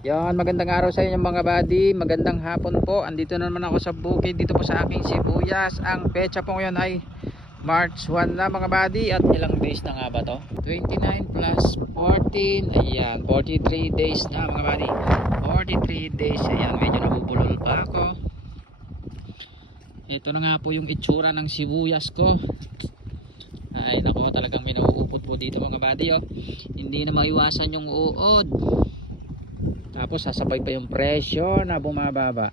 Yan, magandang araw sa inyo mga buddy, magandang hapon po. Andito na naman ako sa bukid dito po sa aking sibuyas. Ang petsa po ngayon ay March 1 na mga buddy. At ilang days na nga ba to? 29 plus 14, ayan, 43 days na mga buddy. 43 days, ayan, medyo nabubulol pa ako. Ito na nga po yung itsura ng sibuyas ko. Ay nako, talagang may nauupod po dito mga buddy, oh. Hindi na maiwasan yung uod. Tapos sasabay pa yung presyo na bumababa.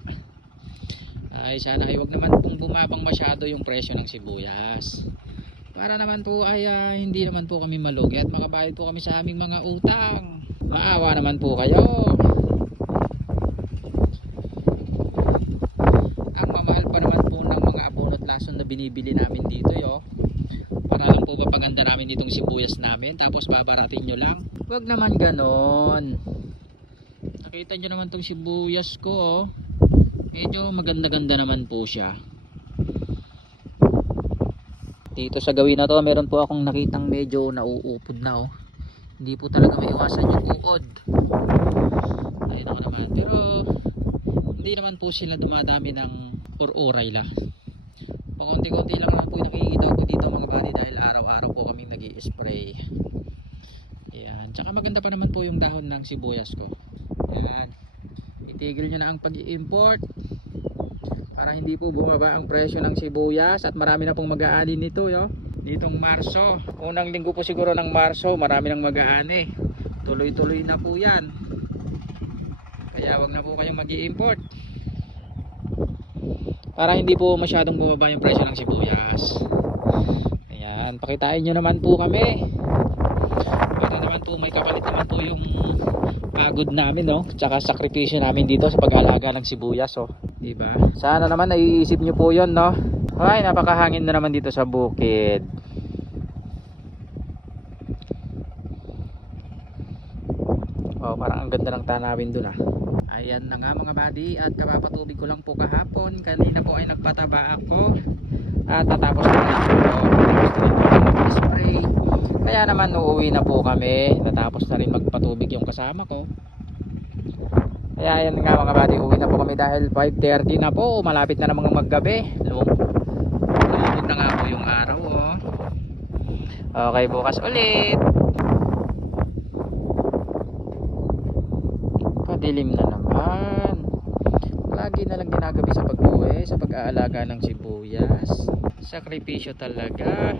Ay sana ay wag naman pong bumabang masyado yung presyo ng sibuyas. Para naman po ay hindi naman po kami malugi at makabayad po kami sa aming mga utang. Maawa naman po kayo. Ang mamahal pa naman po ng mga abono at lason na binibili namin dito, yo. Para lang po mapaganda namin itong sibuyas namin tapos babaratin nyo lang. Wag naman ganon. Nakita nyo naman tong sibuyas ko, oh. Medyo maganda-ganda naman po siya. Dito sa gawin na to meron po akong nakitang medyo nauupod na, oh. Hindi po talaga maiwasan yung uod. Ayun ako naman. Pero hindi naman po sila dumadami ng or-oray la. Pakunti-kunti lang naman po nakikita ko dito mga buddy dahil araw-araw po kaming nag-i-spray. Ayan. Tsaka maganda pa naman po yung dahon ng sibuyas ko. Ayan. Itigil nyo na ang pag-i-import para hindi po bumaba ang presyo ng sibuyas at marami na pong mag-aani nito, yo. Ditong Marso, unang linggo po siguro ng Marso, marami nang mag-aani. Tuloy-tuloy na po yan. Kaya wag na po kayong mag-i-import para hindi po masyadong bumaba yung presyo ng sibuyas. Ayan, pakitain nyo naman po kami para naman po may kapalit naman po yung pagod namin, no? Tsaka sakripisyo namin dito sa pag-aalaga ng sibuyas, oh. Diba? Sana naman naiisip nyo po yun, no? Ay, napakahangin na naman dito sa bukid. Oh, parang ang ganda ng tanawin dun, ah. Ayan na nga mga buddy, at kapapatubig ko lang po kahapon. Kanina po ay nagpataba ako at natapos na lang po spray. Kaya naman uuwi na po kami. Natapos na rin magpatubig yung kasama ko. Kaya ayan nga mga buddy, uwi na po kami dahil 5:30 na po. Malapit na namang maggabi. Lumubog na nga po yung araw, oh. Okay, bukas ulit. Padilim na naman. Lagi na lang ginagabi sa pag-uwi, sa pag-aalaga ng sibuyas. Sakripisyo talaga.